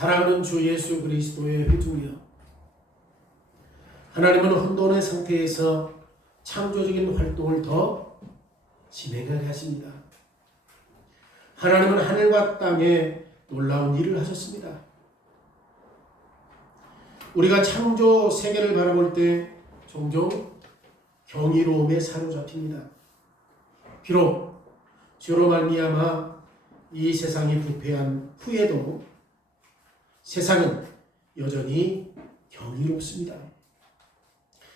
사랑하는 주 예수 그리스도의 회중이여, 하나님은 혼돈의 상태에서 창조적인 활동을 더 진행하게 하십니다. 하나님은 하늘과 땅에 놀라운 일을 하셨습니다. 우리가 창조 세계를 바라볼 때 종종 경이로움에 사로잡힙니다. 비록 죄로 말미암아 이 세상이 부패한 후에도 세상은 여전히 경이롭습니다.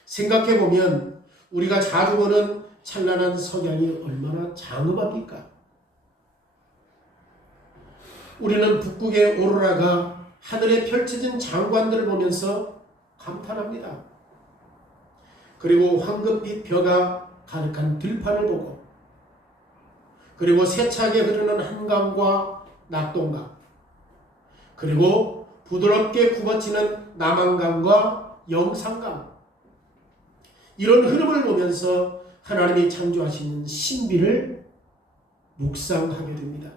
생각해보면 우리가 자주 보는 찬란한 석양이 얼마나 장엄합니까? 우리는 북극의 오로라가 하늘에 펼쳐진 장관들을 보면서 감탄합니다. 그리고 황금빛 벼가 가득한 들판을 보고, 그리고 세차게 흐르는 한강과 낙동강, 그리고 부드럽게 굽어치는 남한강과 영산강, 이런 흐름을 보면서 하나님이 창조하시는 신비를 묵상하게 됩니다.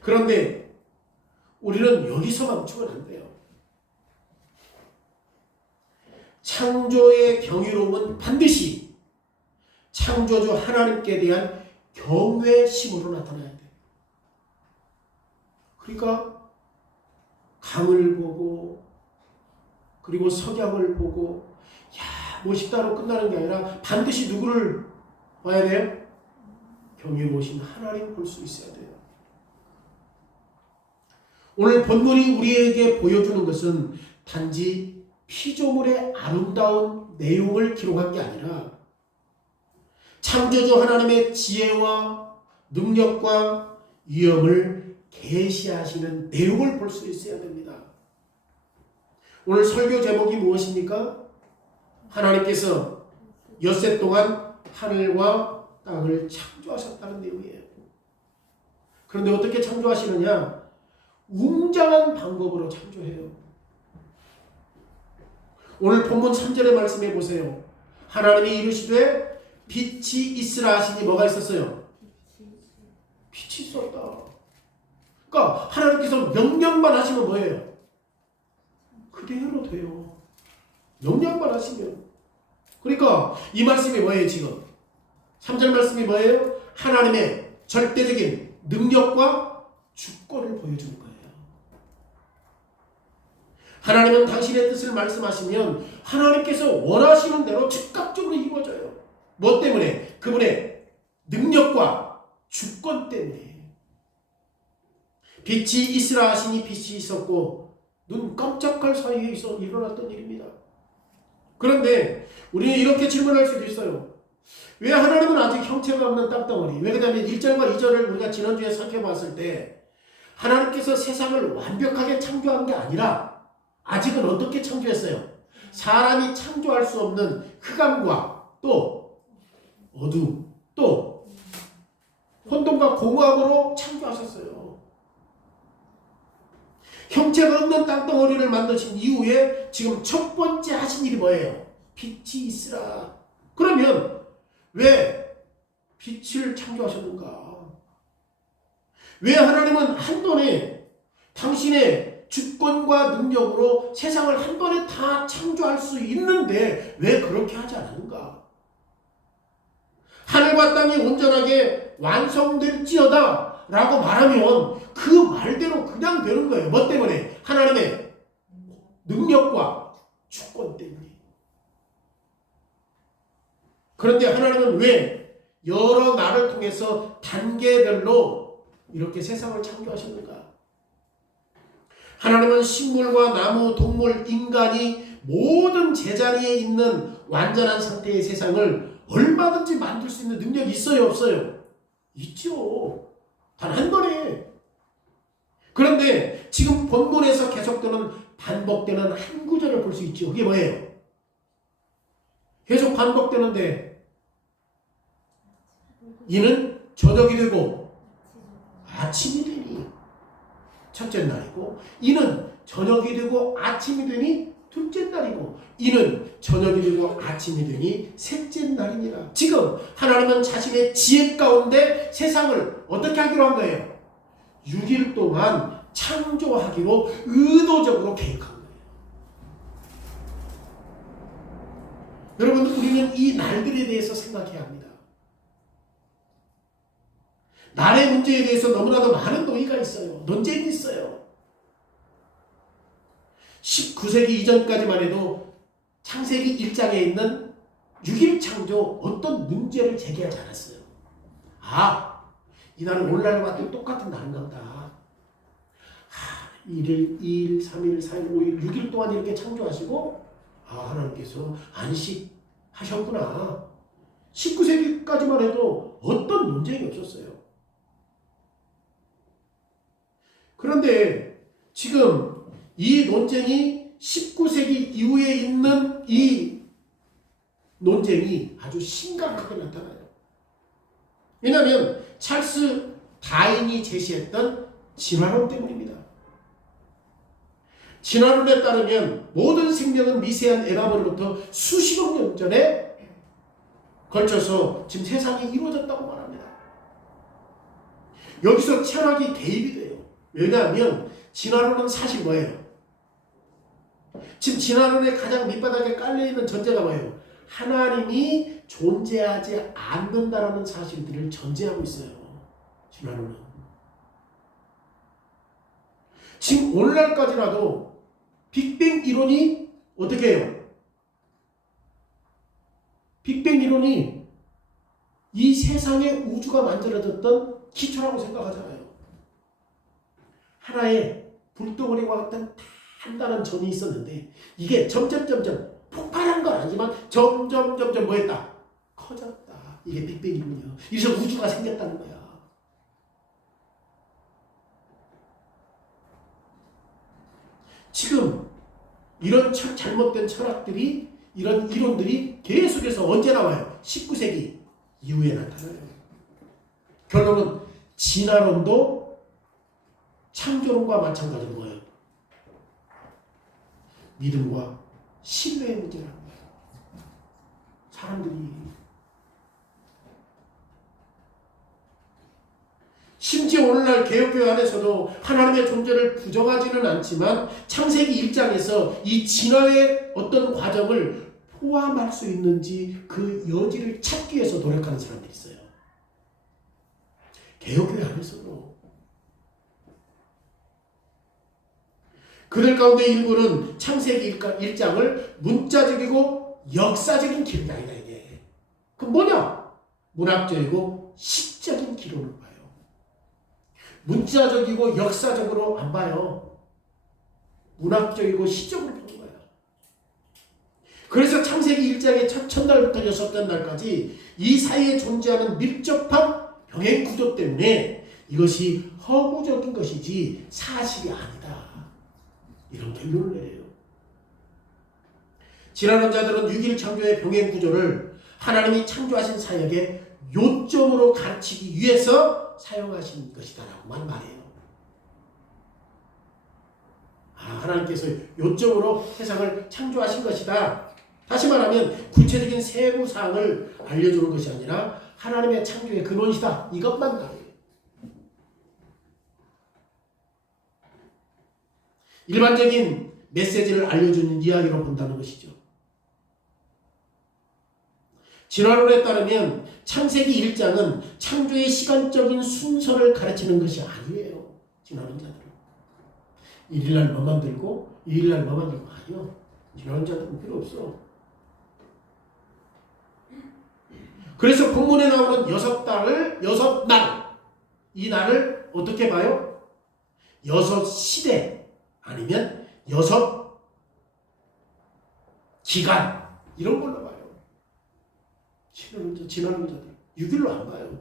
그런데 우리는 여기서 멈추면 안 돼요. 창조의 경이로움은 반드시 창조주 하나님께 대한 경외심으로 나타나야 돼요. 그러니까 강을 보고, 그리고 석양을 보고, 멋있다로 끝나는 게 아니라 반드시 누구를 봐야 돼요? 경외로우신 하나님 볼 수 있어야 돼요. 오늘 본문이 우리에게 보여주는 것은 단지 피조물의 아름다운 내용을 기록한 게 아니라 창조주 하나님의 지혜와 능력과 위엄을 계시하시는 내용을 볼 수 있어야 됩니다. 오늘 설교 제목이 무엇입니까? 하나님께서 엿새 동안 하늘과 땅을 창조하셨다는 내용이에요. 그런데 어떻게 창조하시느냐? 웅장한 방법으로 창조해요. 오늘 본문 3절의 말씀해 보세요. 하나님이 이르시되 빛이 있으라 하시니 뭐가 있었어요? 빛이 있었다. 그러니까 하나님께서 명령만 하시면 뭐예요? 그대로 돼요. 명령만 하시면. 그러니까 이 말씀이 뭐예요 지금? 3절 말씀이 뭐예요? 하나님의 절대적인 능력과 주권을 보여주는 거예요. 하나님은 당신의 뜻을 말씀하시면 하나님께서 원하시는 대로 즉각적으로 이루어져요. 뭐 때문에? 그분의 능력과 주권 때문에. 빛이 있으라 하시니 빛이 있었고 눈 깜짝할 사이에 일어났던 일입니다. 그런데 우리는 이렇게 질문할 수도 있어요. 왜 하나님은 아직 형체가 없는 땅덩어리? 왜 그러냐면 1절과 2절을 우리가 지난주에 살펴봤을 때 하나님께서 세상을 완벽하게 창조한 게 아니라 아직은 어떻게 창조했어요? 사람이 창조할 수 없는 흑암과 또 어둠, 또 혼돈과 공허함으로 창조하셨어요. 형체가 없는 땅덩어리를 만드신 이후에 지금 첫 번째 하신 일이 뭐예요? 빛이 있으라. 그러면 왜 빛을 창조하셨는가? 왜 하나님은 한 번에 당신의 주권과 능력으로 세상을 한 번에 다 창조할 수 있는데 왜 그렇게 하지 않았는가? 하늘과 땅이 온전하게 완성될지어다 라고 말하면 그 말대로 그냥 되는 거예요. 뭐 때문에? 하나님의 능력과 주권 때문에. 그런데 하나님은 왜 여러 날을 통해서 단계별로 이렇게 세상을 창조하셨는가? 하나님은 식물과 나무, 동물, 인간이 모든 제자리에 있는 완전한 상태의 세상을 얼마든지 만들 수 있는 능력이 있어요, 없어요? 있죠. 단 한 번에. 그런데 지금 본문에서 계속되는 반복되는 한 구절을 볼 수 있죠. 그게 뭐예요? 계속 반복되는데 이는 저녁이 되고 아침이 되니 첫째 날이고, 이는 저녁이 되고 아침이 되니 둘째 날이고, 이는 저녁이 되고 아침이 되니 셋째 날이니라. 지금 하나님은 자신의 지혜 가운데 세상을 어떻게 하기로 한 거예요? 6일 동안 창조하기로 의도적으로 계획한 거예요. 여러분, 우리는 이 날들에 대해서 생각해야 합니다. 날의 문제에 대해서 너무나도 많은 논의가 있어요. 논쟁이 있어요. 19세기 이전까지만 해도 창세기 1장에 있는 6일 창조 어떤 문제를 제기하지 않았어요. 이 날은 오늘날과 똑같은 날인가 보다. 1일, 2일, 3일, 4일, 5일, 6일 동안 이렇게 창조하시고 하나님께서 안식하셨구나. 19세기까지만 해도 어떤 논쟁이 없었어요. 그런데 지금 이 논쟁이 19세기 이후에 있는 이 논쟁이 아주 심각하게 나타나요. 왜냐하면 찰스 다윈이 제시했던 진화론 때문입니다. 진화론에 따르면 모든 생명은 미세한 에바브로부터 수십억 년 전에 걸쳐서 지금 세상이 이루어졌다고 말합니다. 여기서 철학이 개입이 돼요. 왜냐하면 진화론은 사실 뭐예요? 지금 진화론의 가장 밑바닥에 깔려있는 전제가 뭐예요? 하나님이 존재하지 않는다라는 사실들을 전제하고 있어요. 진화론은. 지금 오늘날까지라도 빅뱅 이론이 어떻게 해요? 빅뱅 이론이 이 세상의 우주가 만들어졌던 기초라고 생각하잖아요. 하나의 불덩어리와 같은 단단한 점이 있었는데 이게 점점 폭발한 건 아니지만 점점 뭐 했다? 커졌다. 이게 빅뱅이군요. 이래서 우주가 생겼다는 거야. 지금 이런 잘못된 철학들이, 이런 이론들이 계속해서 언제 나와요? 19세기 이후에 나타나요. 결론은 진화론도 창조론과 마찬가지로 뭐예요? 믿음과 신뢰의 문제라는 거예요. 사람들이 심지어 오늘날 개혁교회 안에서도 하나님의 존재를 부정하지는 않지만 창세기 1장에서 이 진화의 어떤 과정을 포함할 수 있는지 그 여지를 찾기 위해서 노력하는 사람들이 있어요. 개혁교회 안에서도. 그들 가운데 일부는 창세기 1장을 문자적이고 역사적인 기록이 아니다 이게. 그럼 뭐냐? 문학적이고 시적인 기록을 봐요. 문자적이고 역사적으로 안 봐요. 문학적이고 시적으로 보는 거예요. 그래서 창세기 1장의 첫날부터 6날까지 이 사이에 존재하는 밀접한 병행 구조 때문에 이것이 허구적인 것이지 사실이 아니다. 이런 결론을 내려요. 진화론자들은 6일 창조의 병행 구조를 하나님이 창조하신 사역의 요점으로 가르치기 위해서 사용하신 것이다라고만 말해요. 하나님께서 요점으로 세상을 창조하신 것이다. 다시 말하면 구체적인 세부 사항을 알려주는 것이 아니라 하나님의 창조의 근원이다. 이것만 말해요. 일반적인 메시지를 알려주는 이야기로 본다는 것이죠. 진화론에 따르면 창세기 1장은 창조의 시간적인 순서를 가르치는 것이 아니에요. 진화론자들은. 1일날 뭐 만들고 2일날 뭐 만들고 아니요. 진화론자들은 필요 없어. 그래서 본문에 나오는 6날 이 날을 어떻게 봐요? 6시대 아니면 6기간 이런 걸로 봐요. 진화론자들 6일로 안 봐요.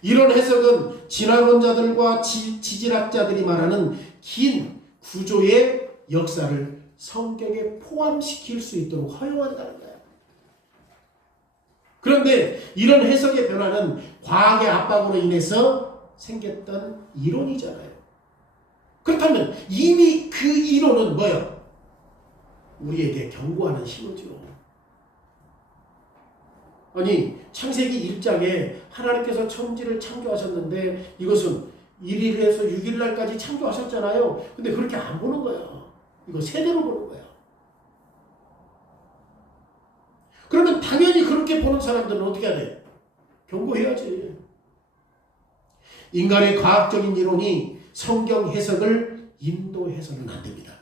이런 해석은 진화론자들과 지질학자들이 말하는 긴 구조의 역사를 성경에 포함시킬 수 있도록 허용한다는 거예요. 그런데 이런 해석의 변화는 과학의 압박으로 인해서 생겼던 이론이잖아요. 그렇다면 이미 그 이론은 뭐예요? 우리에게 경고하는 신호죠. 아니 창세기 1장에 하나님께서 천지를 창조하셨는데 이것은 1일에서 6일 날까지 창조하셨잖아요. 근데 그렇게 안 보는 거야. 이거 세대로 보는 거야. 그러면 당연히 그렇게 보는 사람들은 어떻게 해야 돼? 경고해야지. 인간의 과학적인 이론이 성경 해석을 인도해서는 안 됩니다.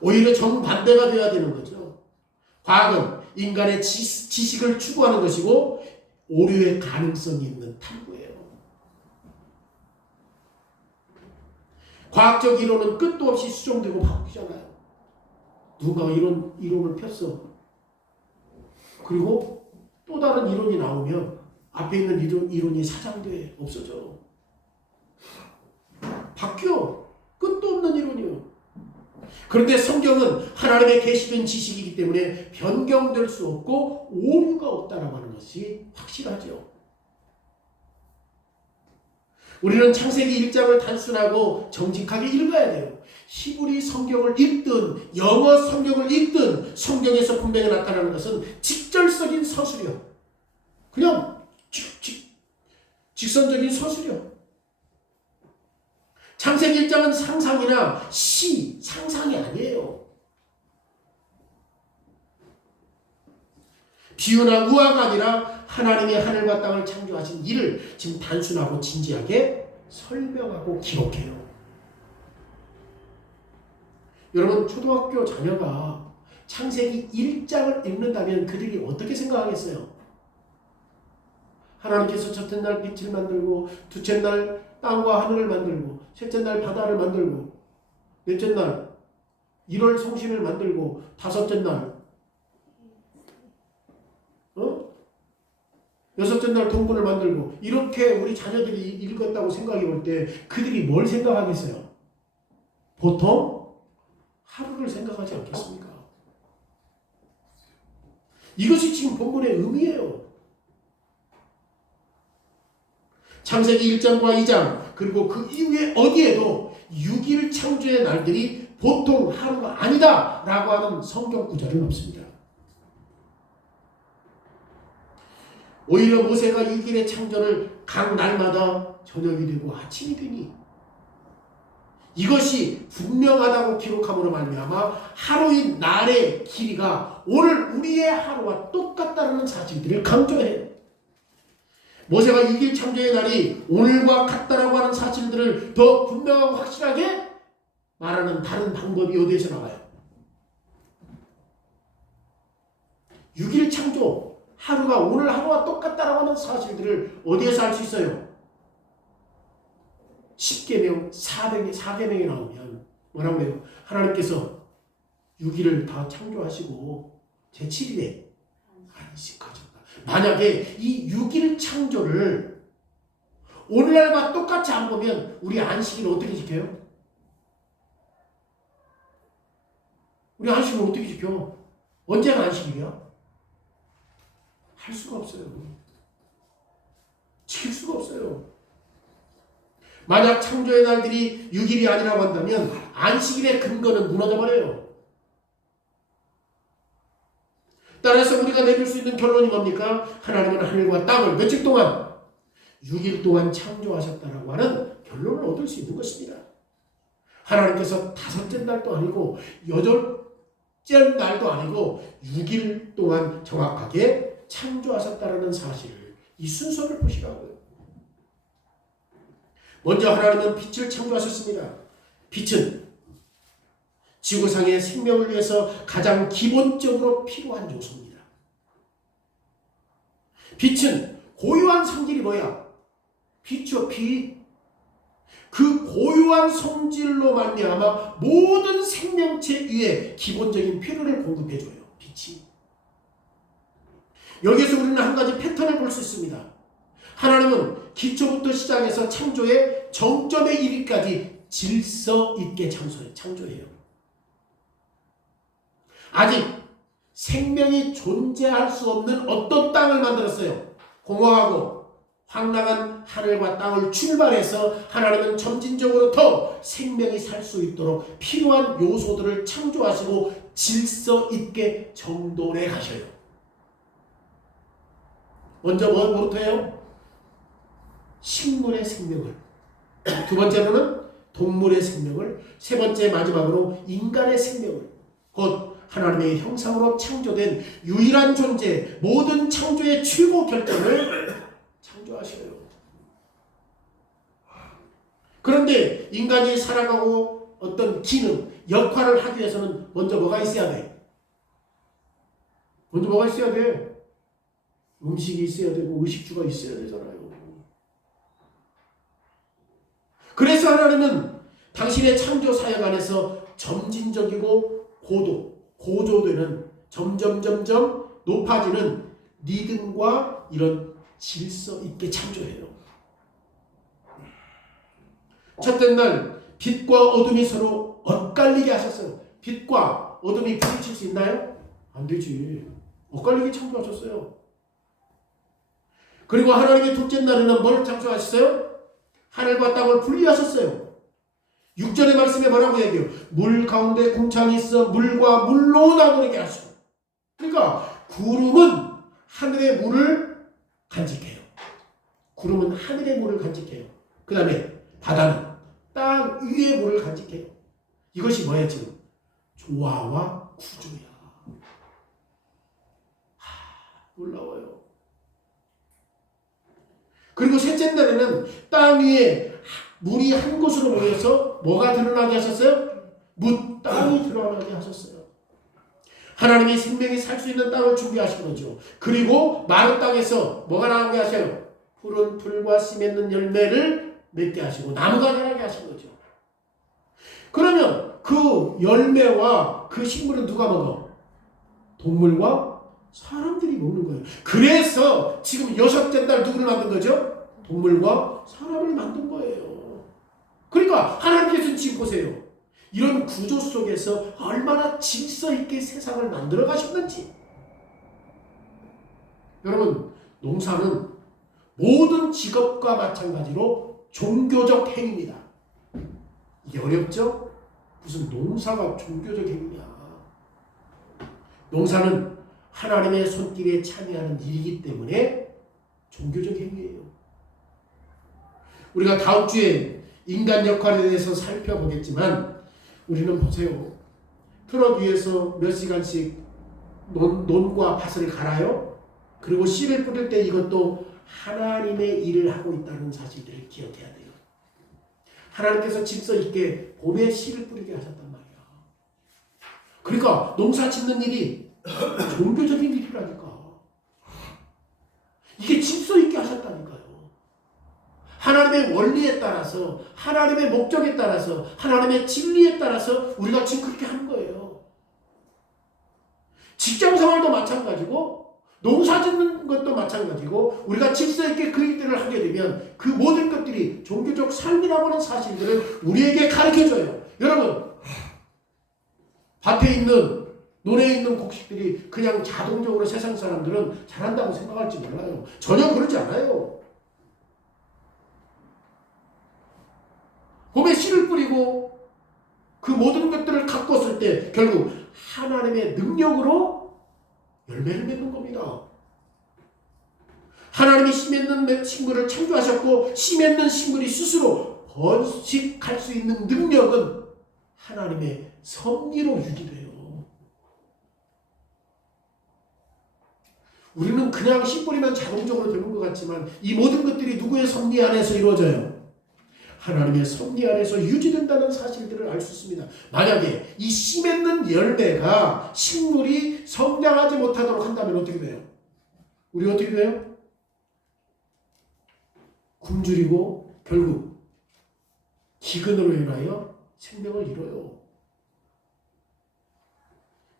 오히려 정반대가 돼야 되는 거죠. 과학은 인간의 지식을 추구하는 것이고 오류의 가능성이 있는 탐구예요. 과학적 이론은 끝도 없이 수정되고 바뀌잖아요. 누군가가 이론을 폈어. 그리고 또 다른 이론이 나오면 앞에 있는 이론이 사장돼 없어져. 바뀌어. 끝도 없는 이론이요. 그런데 성경은 하나님의 계시된 지식이기 때문에 변경될 수 없고 오류가 없다라고 하는 것이 확실하죠. 우리는 창세기 1장을 단순하고 정직하게 읽어야 돼요. 히브리 성경을 읽든 영어 성경을 읽든 성경에서 분명히 나타나는 것은 직절적인 서술이요. 그냥 직선적인 서술이요. 창세기 1장은 상상이나 상상이 아니에요. 비유나 우화가 아니라 하나님의 하늘과 땅을 창조하신 일을 지금 단순하고 진지하게 설명하고 기록해요. 여러분, 초등학교 자녀가 창세기 1장을 읽는다면 그들이 어떻게 생각하겠어요? 하나님께서 첫째 날 빛을 만들고 둘째 날 땅과 하늘을 만들고 셋째 날 바다를 만들고 넷째 날 1월 성신을 만들고 다섯째 날 여섯째 날 동물을 만들고 이렇게 우리 자녀들이 읽었다고 생각해 볼 때 그들이 뭘 생각하겠어요? 보통 하루를 생각하지 않겠습니까? 이것이 지금 본문의 의미예요. 창세기 1장과 2장 그리고 그 이후에 어디에도 6일 창조의 날들이 보통 하루가 아니다 라고 하는 성경 구절은 없습니다. 오히려 모세가 6일의 창조를 각 날마다 저녁이 되고 아침이 되니 이것이 분명하다고 기록함으로 말미암아 하루인 날의 길이가 오늘 우리의 하루와 똑같다는 사실들을 강조해요. 모세가 6일 창조의 날이 오늘과 같다라고 하는 사실들을 더 분명하고 확실하게 말하는 다른 방법이 어디에서 나와요? 6일 창조 하루가 오늘 하루와 똑같다라고 하는 사실들을 어디에서 알 수 있어요? 10계명, 4계명이 나오면 뭐라고 해요? 하나님께서 6일을 다 창조하시고 제7일에 안식하셨다. 만약에 이 6일 창조를 오늘날과 똑같이 안 보면 우리 안식일을 어떻게 지켜요? 우리 안식일을 어떻게 지켜? 언제가 안식일이야? 할 수가 없어요. 지킬 수가 없어요. 만약 창조의 날들이 6일이 아니라고 한다면 안식일의 근거는 무너져버려요. 따라서 우리가 내릴 수 있는 결론이 뭡니까? 하나님은 하늘과 땅을 며칠 동안? 6일 동안 창조하셨다라고 하는 결론을 얻을 수 있는 것입니다. 하나님께서 다섯째 날도 아니고 여덟째 날도 아니고 6일 동안 정확하게 창조하셨다라는 사실을 이 순서를 보시라고요. 먼저 하나님은 빛을 창조하셨습니다. 빛은 지구상의 생명을 위해서 가장 기본적으로 필요한 요소입니다. 빛은 고유한 성질이 뭐야? 빛이요, 빛. 그 고유한 성질로 말미암아 모든 생명체 위에 기본적인 필요를 공급해줘요. 빛이. 여기서 우리는 한 가지 패턴을 볼 수 있습니다. 하나님은 기초부터 시작해서 창조의 정점에 이르기까지 질서 있게 창조해요. 아직 생명이 존재할 수 없는 어떤 땅을 만들었어요. 공허하고 황량한 하늘과 땅을 출발해서 하나님은 점진적으로 더 생명이 살 수 있도록 필요한 요소들을 창조하시고 질서 있게 정돈해 가셔요. 먼저 뭐부터 해요? 식물의 생명을, 두 번째로는 동물의 생명을, 세 번째 마지막으로 인간의 생명을, 곧 하나님의 형상으로 창조된 유일한 존재, 모든 창조의 최고 결정을 창조하셔요. 그런데 인간이 살아가고 어떤 기능, 역할을 하기 위해서는 먼저 뭐가 있어야 돼? 먼저 뭐가 있어야 돼? 음식이 있어야 되고 의식주가 있어야 되잖아요. 그래서 하나님은 당신의 창조 사역 안에서 점진적이고 고조되는 점점 높아지는 리듬과 이런 질서 있게 창조해요. 첫째 날 빛과 어둠이 서로 엇갈리게 하셨어요. 빛과 어둠이 부딪힐 수 있나요? 안 되지. 엇갈리게 창조하셨어요. 그리고 하나님의 둘째 날에는 뭘 창조하셨어요? 하늘과 땅을 분리하셨어요. 6절의 말씀에 뭐라고 얘기해요? 물 가운데 궁창이 있어 물과 물로 나누게 하시고. 그러니까 구름은 하늘의 물을 간직해요. 구름은 하늘의 물을 간직해요. 그 다음에 바다는 땅 위의 물을 간직해요. 이것이 뭐야 지금? 조화와 구조야. 놀라워요. 그리고 셋째 날에는 땅 위에 물이 한 곳으로 모여서 뭐가 드러나게 하셨어요? 땅이 드러나게 하셨어요. 하나님이 생명이 살 수 있는 땅을 준비하신 거죠. 그리고 마른 땅에서 뭐가 나오게 하셔요? 푸른 풀과 씨 맺는 열매를 맺게 하시고 나무가 자라게 하신 거죠. 그러면 그 열매와 그 식물은 누가 먹어? 동물과 사람들이 먹는 거예요. 그래서 지금 여섯째 날 누구를 만든 거죠? 동물과 사람을 만든 거예요. 그러니까 하나님께서 지금 보세요. 이런 구조 속에서 얼마나 질서 있게 세상을 만들어 가셨는지. 여러분, 농사는 모든 직업과 마찬가지로 종교적 행위입니다. 이게 어렵죠? 무슨 농사가 종교적 행위냐. 농사는 하나님의 손길에 참여하는 일이기 때문에 종교적 행위예요. 우리가 다음 주에 인간 역할에 대해서 살펴보겠지만 우리는 보세요. 트럭 위에서 몇 시간씩 논과 밭을 갈아요. 그리고 씨를 뿌릴 때 이것도 하나님의 일을 하고 있다는 사실들을 기억해야 돼요. 하나님께서 질서 있게 봄에 씨를 뿌리게 하셨단 말이야. 그러니까 농사 짓는 일이 종교적인 일이라니까. 이게 질서 있게 하셨다니까요. 하나님의 원리에 따라서, 하나님의 목적에 따라서, 하나님의 진리에 따라서 우리가 지금 그렇게 하는 거예요. 직장 생활도 마찬가지고 농사 짓는 것도 마찬가지고 우리가 질서 있게 그 일들을 하게 되면 그 모든 것들이 종교적 삶이라고 하는 사실들을 우리에게 가르쳐줘요. 여러분, 밭에 있는 논에 있는 곡식들이 그냥 자동적으로 세상 사람들은 잘한다고 생각할지 몰라요. 전혀 그러지 않아요. 봄에 씨를 뿌리고 그 모든 것들을 가꿨을 때 결국 하나님의 능력으로 열매를 맺는 겁니다. 하나님이 씨 맺는 식물을 창조하셨고 씨 맺는 식물이 스스로 번식할 수 있는 능력은 하나님의 섭리로 유지돼요. 우리는 그냥 씨 뿌리면 자동적으로 되는 것 같지만 이 모든 것들이 누구의 섭리 안에서 이루어져요? 하나님의 섭리 안에서 유지된다는 사실들을 알 수 있습니다. 만약에 이 씨 맺는 열매가 식물이 성장하지 못하도록 한다면 어떻게 돼요? 우리 어떻게 돼요? 굶주리고 결국 기근으로 인하여 생명을 잃어요.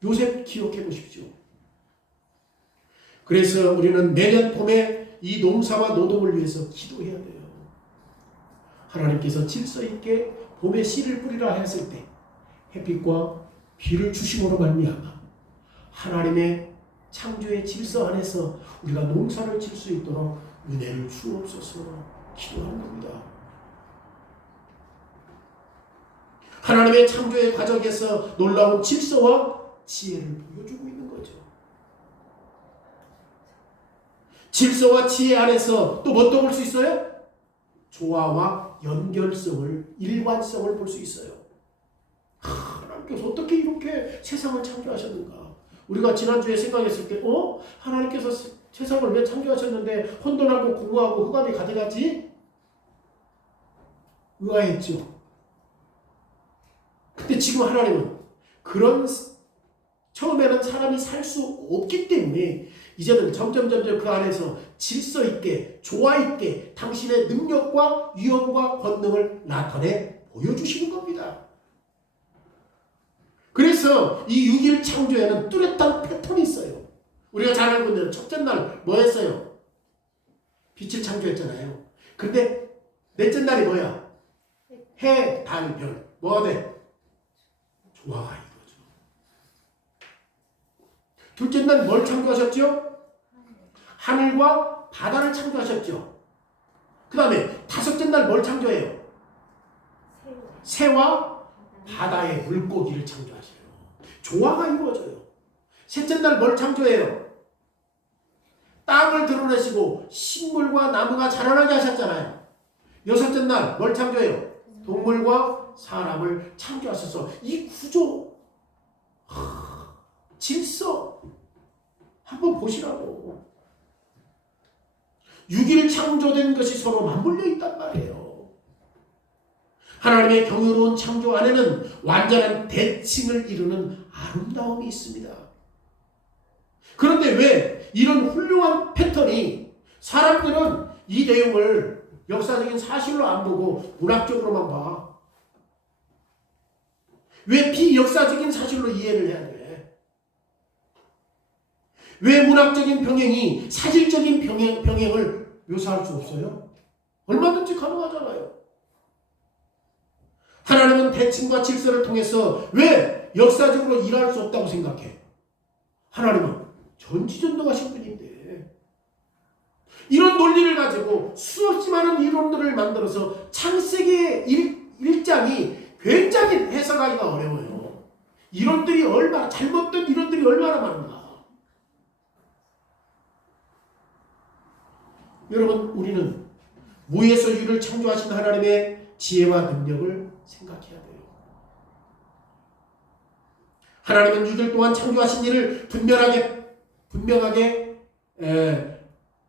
요셉 기억해 보십시오. 그래서 우리는 매년 봄에 이 농사와 노동을 위해서 기도해야 돼요. 하나님께서 질서 있게 봄에 씨를 뿌리라 했을 때 햇빛과 비를 주심으로 말미암아 하나님의 창조의 질서 안에서 우리가 농사를 질 수 있도록 은혜를 주옵소서 기도하는 겁니다. 하나님의 창조의 과정에서 놀라운 질서와 지혜를 보여주고 있는 거죠. 질서와 지혜 안에서 또 뭐 또 볼 수 있어요? 조화와 연결성을, 일관성을 볼 수 있어요. 하나님께서 어떻게 이렇게 세상을 창조하셨는가? 우리가 지난주에 생각했을 때 하나님께서 세상을 왜 창조하셨는데 혼돈하고 공허하고 흑암이 가득하지? 의아했죠. 근데 지금 하나님은 그런 처음에는 사람이 살 수 없기 때문에 이제는 점점 그 안에서 질서 있게 조화 있게 당신의 능력과 위엄과 권능을 나타내 보여주시는 겁니다. 그래서 이 6일 창조에는 뚜렷한 패턴이 있어요. 우리가 잘 알고 있는 첫째 날 뭐 했어요? 빛을 창조했잖아요. 그런데 넷째 날이 뭐야? 해, 달, 별. 뭐가 돼? 조화가 이루어져. 둘째 날 뭘 창조하셨죠? 하늘과 바다를 창조하셨죠. 그 다음에 다섯째 날 뭘 창조해요? 새와 바다의 물고기를 창조하셔요. 조화가 이루어져요. 셋째 날 뭘 창조해요? 땅을 드러내시고 식물과 나무가 자라나게 하셨잖아요. 여섯째 날 뭘 창조해요? 동물과 사람을 창조하셔서 이 구조, 질서 한번 보시라고. 6일 창조된 것이 서로 맞물려 있단 말이에요. 하나님의 경이로운 창조 안에는 완전한 대칭을 이루는 아름다움이 있습니다. 그런데 왜 이런 훌륭한 패턴이 사람들은 이 내용을 역사적인 사실로 안 보고 문학적으로만 봐? 왜 비역사적인 사실로 이해를 해야 돼? 왜 문학적인 병행이 사실적인 병행을 묘사할 수 없어요? 얼마든지 가능하잖아요. 하나님은 대칭과 질서를 통해서 왜 역사적으로 일할 수 없다고 생각해? 하나님은 전지전능하신 분인데 이런 논리를 가지고 수없이 많은 이론들을 만들어서 창세기의 일장이 굉장히 해석하기가 어려워요. 이론들이 얼마나 잘못된 이론들이 얼마나 많은가. 여러분, 우리는 무에서 유를 창조하신 하나님의 지혜와 능력을 생각해야 돼요. 하나님은 6일 동안 창조하신 일을 분명하게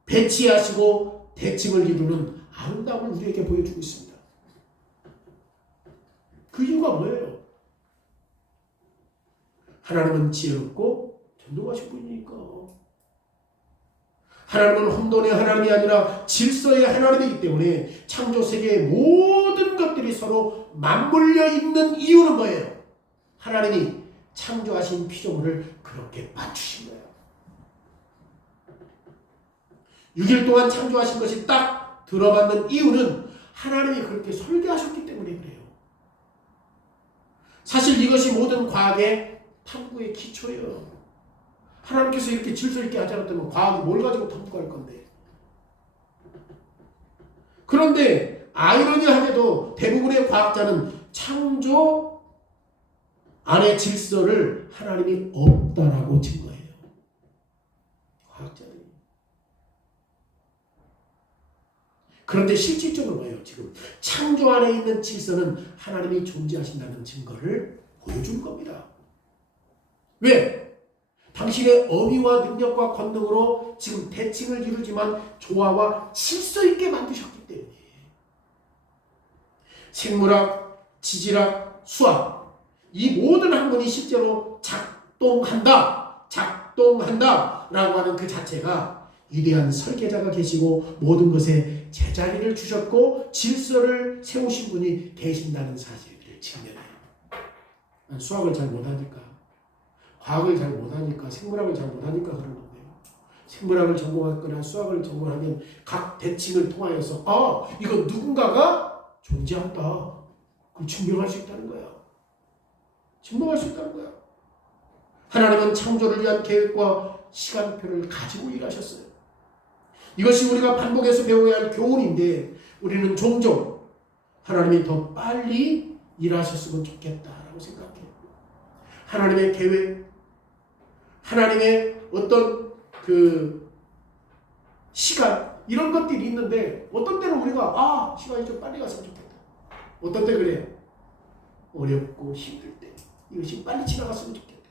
배치하시고 대칭을 이루는 아름다움을 우리에게 보여주고 있습니다. 그 이유가 뭐예요? 하나님은 지혜롭고 전능하신 분이니까. 하나님은 혼돈의 하나님이 아니라 질서의 하나님이기 때문에 창조 세계의 모든 것들이 서로 맞물려 있는 이유는 뭐예요? 하나님이 창조하신 피조물을 그렇게 맞추신 거예요. 6일 동안 창조하신 것이 딱 들어맞는 이유는 하나님이 그렇게 설계하셨기 때문에 그래요. 사실 이것이 모든 과학의 탐구의 기초예요. 하나님께서 이렇게 질서 있게 하지 않았다면 과학이 뭘 가지고 탐구할 건데. 그런데 아이러니하게도 대부분의 과학자는 창조 안의 질서를 하나님이 없다라고 증거해요. 과학자들이. 그런데 실질적으로 뭐예요? 지금 창조 안에 있는 질서는 하나님이 존재하신다는 증거를 보여준 겁니다. 왜? 당신의 어미와 능력과 권능으로 지금 대칭을 이루지만 조화와 질서 있게 만드셨기 때문에. 생물학, 지질학, 수학 이 모든 학문이 실제로 작동한다 라고 하는 그 자체가 위대한 설계자가 계시고 모든 것에 제자리를 주셨고 질서를 세우신 분이 계신다는 사실을 증명해요. 난 수학을 잘 못하니까, 과학을 잘 못하니까, 생물학을 잘 못하니까 그런 건데요. 생물학을 전공하거나 수학을 전공하면 각 대칭을 통하여서 이거 누군가가 존재한다. 그걸 증명할 수 있다는 거야. 증명할 수 있다는 거야. 하나님은 창조를 위한 계획과 시간표를 가지고 일하셨어요. 이것이 우리가 반복해서 배워야 할 교훈인데 우리는 종종 하나님이 더 빨리 일하셨으면 좋겠다라고 생각해요. 하나님의 계획, 하나님의 어떤 그 시간 이런 것들이 있는데 어떤 때는 우리가 시간이 좀 빨리 갔으면 좋겠다. 어떤 때 그래요? 어렵고 힘들 때 이것이 빨리 지나갔으면 좋겠다.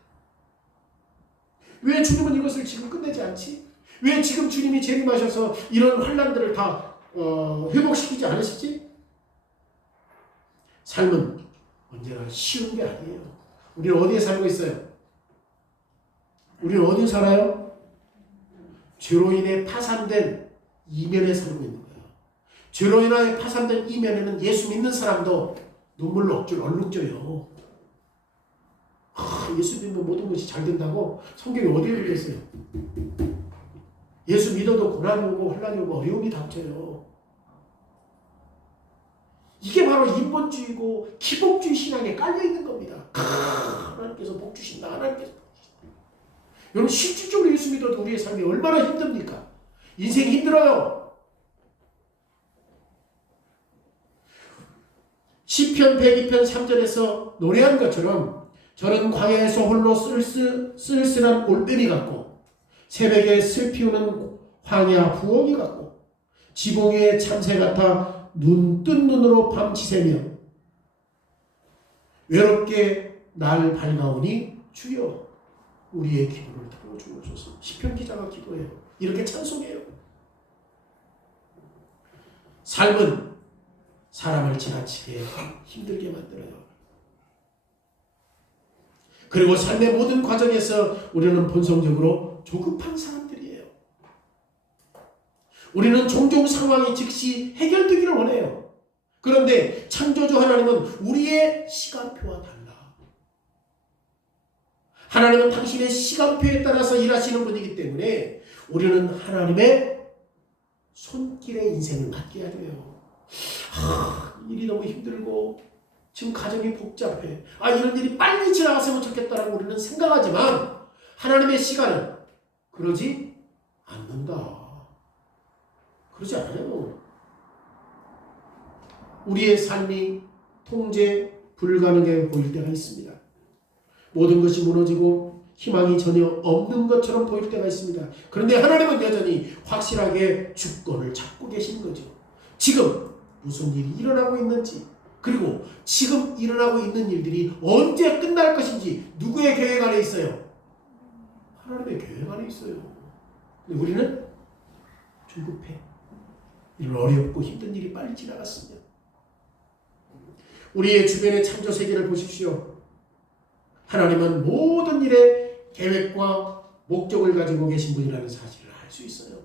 왜 주님은 이것을 지금 끝내지 않지? 왜 지금 주님이 재림하셔서 이런 환난들을 다 회복시키지 않으시지? 삶은 언제나 쉬운 게 아니에요. 우리는 어디에 살고 있어요? 우리는 어디에 살아요? 죄로 인해 파산된 이면에 살고 있는 거예요. 죄로 인해 파산된 이면에는 예수 믿는 사람도 눈물 얼룩져요. 예수 믿으면 모든 것이 잘 된다고 성경에 어디에 그랬어요? 예수 믿어도 고난이 오고 혼란이 오고 어려움이 닥쳐요. 이게 바로 인본주의고 기복주의 신앙에 깔려있는 겁니다. 하나님께서 복 주신다. 하나님께서 복 주신다. 여러분 실질적으로 예수 믿어도 우리의 삶이 얼마나 힘듭니까? 인생이 힘들어요. 시편 102편 3절에서 노래한 것처럼 저는 광야에서 홀로 쓸쓸한 올빼미 같고 새벽에 슬피우는 황야 부엉이 같고 지붕 위에 참새 같아 뜬 눈으로 밤지새며 외롭게 날 밝아오니 주여 우리의 기도를 들어주옵소서. 시편 기자가 기도해요. 이렇게 찬송해요. 삶은 사람을 지나치게 힘들게 만들어요. 그리고 삶의 모든 과정에서 우리는 본성적으로 조급한 사람들이에요. 우리는 종종 상황이 즉시 해결되기를 원해요. 그런데 창조주 하나님은 우리의 시간표와 달라. 하나님은 당신의 시간표에 따라서 일하시는 분이기 때문에 우리는 하나님의 손길에 인생을 맡겨야 돼요. 일이 너무 힘들고 지금 가정이 복잡해. 이런 일이 빨리 지나갔으면 좋겠다라고 우리는 생각하지만 하나님의 시간은 그러지 않는다. 그러지 않아요. 우리의 삶이 통제 불가능해 보일 때가 있습니다. 모든 것이 무너지고 희망이 전혀 없는 것처럼 보일 때가 있습니다. 그런데 하나님은 여전히 확실하게 주권을 잡고 계신 거죠. 지금 무슨 일이 일어나고 있는지, 그리고 지금 일어나고 있는 일들이 언제 끝날 것인지 누구의 계획 안에 있어요? 하나님의 계획 안에 있어요. 근데 우리는 조급해. 이런 어렵고 힘든 일이 빨리 지나갔으면. 우리의 주변의 창조 세계를 보십시오. 하나님은 모든 일에 계획과 목적을 가지고 계신 분이라는 사실을 알 수 있어요.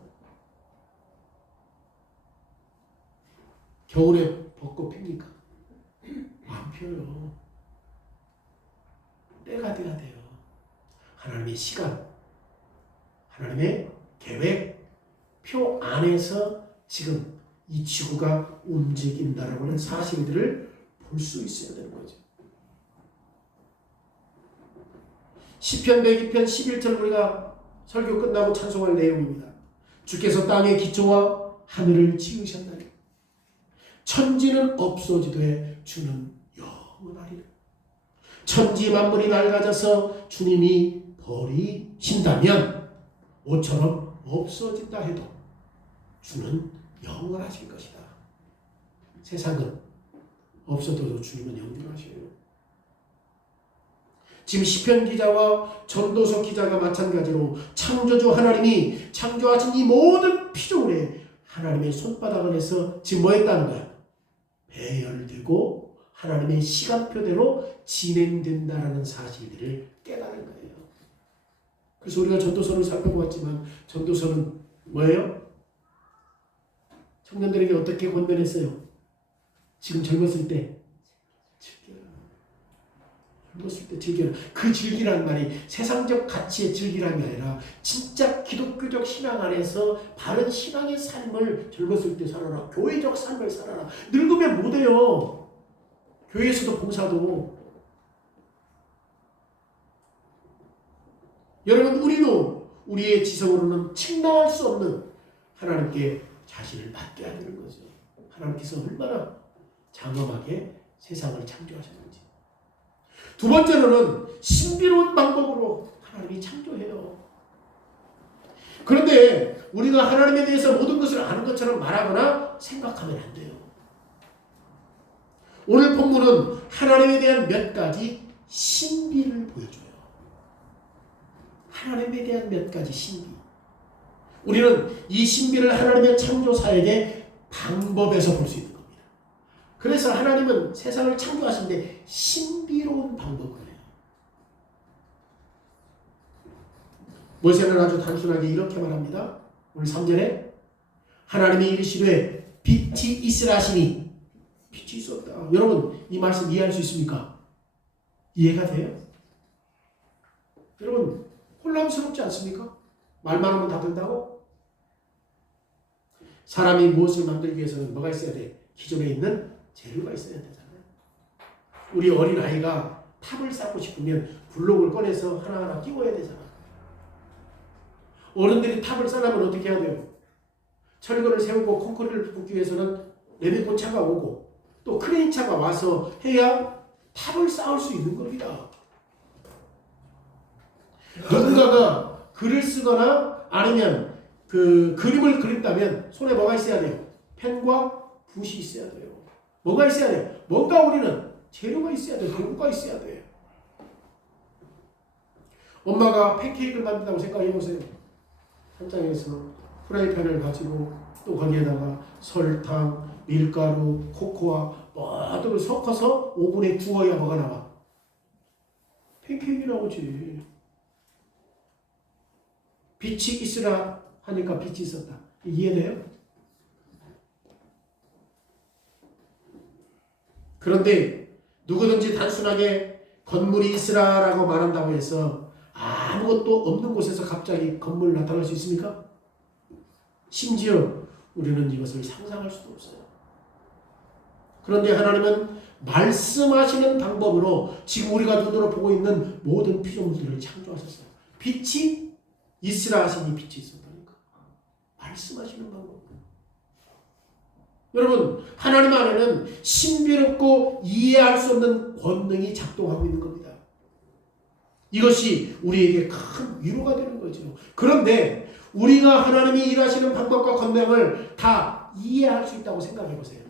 겨울에 벚꽃 핍니까? 안 펴요. 때가 돼야 돼요. 하나님의 시간, 하나님의 계획, 표 안에서 지금 이 지구가 움직인다라고 하는 사실들을 볼 수 있어야 되는 거죠. 시편 102편 11절 우리가 설교 끝나고 찬송할 내용입니다. 주께서 땅의 기초와 하늘을 지으셨나니 천지는 없어지되 주는 영원하리라. 천지 만물이 낡아져서 주님이 버리신다면 옷처럼 없어진다 해도 주는 영원하실 것이다. 세상은 없어도 주님은 영원하셔요. 지금 시편 기자와 전도서 기자가 마찬가지로 창조주 하나님이 창조하신 이 모든 피조물에 하나님의 손바닥 안에서 지금 뭐 했다는 거야? 배열되고 하나님의 시간표대로 진행된다라는 사실들을 깨달은 거예요. 그래서 우리가 전도서를 살펴보았지만 전도서는 뭐예요? 청년들에게 어떻게 권면했어요? 지금 젊었을 때 즐겨라. 젊었을 때 즐겨라. 그 즐기라는 말이 세상적 가치의 즐기라는 게 아니라 진짜 기독교적 신앙 안에서 바른 신앙의 삶을 젊었을 때 살아라. 교회적 삶을 살아라. 늙으면 못해요. 교회에서도 봉사도. 여러분 우리도 우리의 지성으로는 측량할 수 없는 하나님께 자신을 맡겨야 되는 거죠. 하나님께서 얼마나 장엄하게 세상을 창조하셨는지. 두 번째로는 신비로운 방법으로 하나님이 창조해요. 그런데 우리가 하나님에 대해서 모든 것을 아는 것처럼 말하거나 생각하면 안 돼요. 오늘 본문은 하나님에 대한 몇 가지 신비를 보여줘요. 하나님에 대한 몇 가지 신비. 우리는 이 신비를 하나님의 창조사역의 방법에서 볼 수 있는 겁니다. 그래서 하나님은 세상을 창조하시는데 신비로운 방법을 해요. 모세는 아주 단순하게 이렇게 말합니다. 오늘 3절에 하나님이 이르시되 빛이 있으라 하시니 빛이 있었다. 여러분 이 말씀 이해할 수 있습니까? 이해가 돼요? 여러분 혼란스럽지 않습니까? 말만 하면 다 된다고? 사람이 무엇을 만들기 위해서는 뭐가 있어야 돼? 기존에 있는 재료가 있어야 되잖아요. 우리 어린아이가 탑을 쌓고 싶으면 블록을 꺼내서 하나하나 끼워야 되잖아. 어른들이 탑을 쌓으려면 어떻게 해야 돼요? 철근을 세우고 콘크리트를 붓기 위해서는 레벨콘 차가 오고 또 크레인 차가 와서 해야 탑을 쌓을 수 있는 겁니다. 누군가가 글을 쓰거나 아니면 그 그림을 그린다면 손에 뭐가 있어야 돼요? 펜과 붓이 있어야 돼요. 뭐가 있어야 돼요? 뭔가 우리는 재료가 있어야 돼요. 도구가 있어야 돼요. 엄마가 팬케이크를 만든다고 생각해 보세요. 현장에서 프라이팬을 가지고 또 거기에다가 설탕, 밀가루, 코코아 모든 걸 섞어서 오븐에 구워야 뭐가 나와? 팬케이크 나오지. 빛이 있으라 하니까 빛이 있었다. 이해돼요? 그런데 누구든지 단순하게 건물이 있으라라고 말한다고 해서 아무것도 없는 곳에서 갑자기 건물 나타날 수 있습니까? 심지어 우리는 이것을 상상할 수도 없어요. 그런데 하나님은 말씀하시는 방법으로 지금 우리가 눈으로 보고 있는 모든 피조물들을 창조하셨어요. 빛이 있으라 하시니 빛이 있었다니까. 말씀하시는 방법. 여러분 하나님 안에는 신비롭고 이해할 수 없는 권능이 작동하고 있는 겁니다. 이것이 우리에게 큰 위로가 되는 거죠. 그런데 우리가 하나님이 일하시는 방법과 권능을 다 이해할 수 있다고 생각해 보세요.